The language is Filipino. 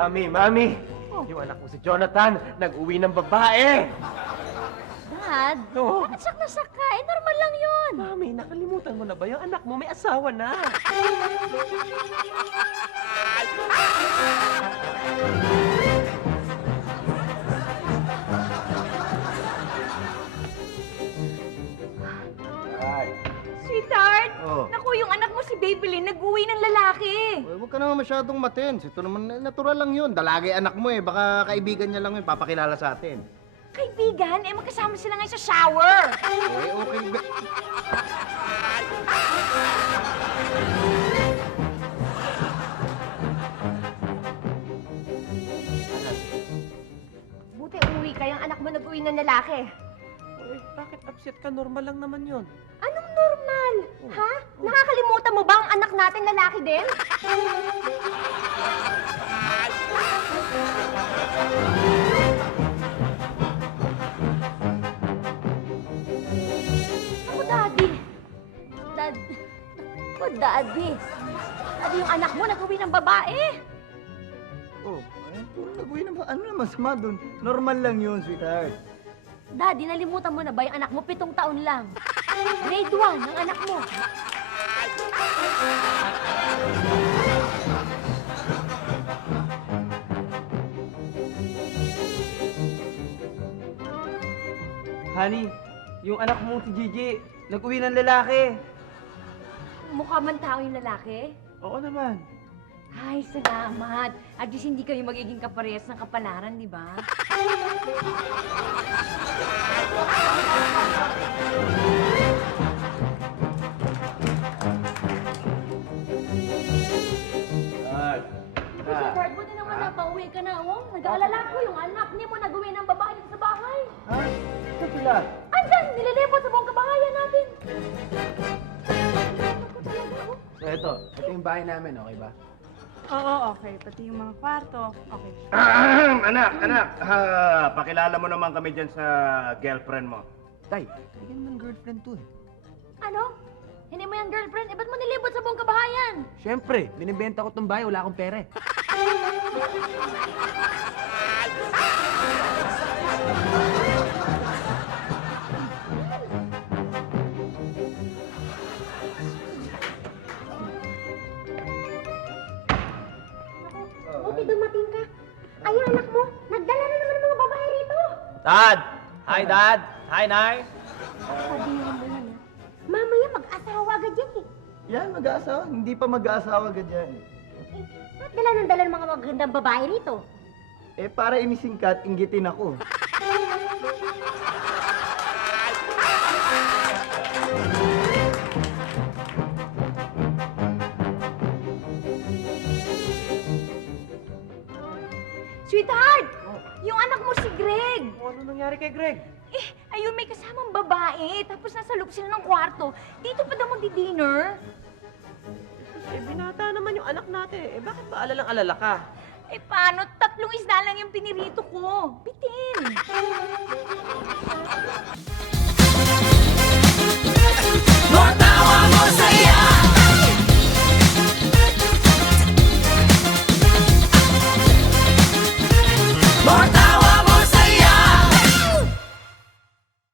Mami! Yung anak ko si Jonathan, nag-uwi ng babae! Dad, Oo. bakit sak na sak ka? Eh, normal lang yun. Mami, nakalimutan mo na ba yung anak mo may asawa na? Sweetheart, Oh. naku, yung anak mo si Babylin, nag-uwi ng lalaki. Uy, huwag ka naman masyadong matens. Ito naman, natural lang yun. Dalagay anak mo eh. Baka kaibigan niya lang yun, papakilala sa atin. Kaibigan, eh magkasama sila ngayon sa shower. Okay, okay. Buti umuwi ka, yung anak mo nag-uwi ng lalaki. Uy, bakit upset ka? Normal lang naman yun. Anong normal? Ha? Nakakalimutan mo ba ang anak natin lalaki din? Ako, Daddy. Ako, Daddy. Daddy, yung anak mo nag-uwi ng babae. Oh, nag-uwi naman. Ano naman sama dun? Normal lang yun, sweetheart. Daddy, nalimutan mo na ba yung anak mo 7 taon lang? Grade 1 ang anak mo. Honey, yung anak mo si Gigi, nag-uwi ng lalaki. Mukha man tao yung lalaki? Oo naman. Ay, salamat. At least hindi kayo magiging kaparehas ng kapalaran, di ba? Dad. Sweetheart, buti naman na pauwi ka na, oh. Nag-aalala ko yung anak niya mo nag-uwi ng babae dito sa bahay. Ha? Ito sila. Andyan, nililibot sa buong kabahayan natin. So, ito yung bahay namin, okay ba? Oo, okay. Pati yung mga kwarto, okay. anak, pakilala mo naman kami dyan sa girlfriend mo. Tay, kaya naman girlfriend to eh. Ano? Hindi mo yung girlfriend? Eh, ba't mo nilibot sa buong kabahayan? Siyempre, binibenta ko tong bahay, wala akong pera eh. Buti dumating ka. Ay, anak mo, nagdala na naman ng mga babae rito. Dad! Hi, Dad! Hi, Nay! Sabihin mo yan, ha? Mamaya mag-asawa agad yan, eh. Yan, mag-aasawa. Hindi pa mag-aasawa ganyan. Ba't dala ng mga magandang babae rito? Eh, para inisingkat, inggitin ako. Sweetheart! Yung anak mo si Greg. Ano nangyari kay Greg? Eh, ayun, may kasamang babae. Tapos nasa loob sila ng kwarto. Dito pa daw magdi-dinner. Eh, binata naman yung anak natin. Eh, bakit ba alalang-alala ka? Eh, paano? 3 isda lang yung pinirito ko. Bitin!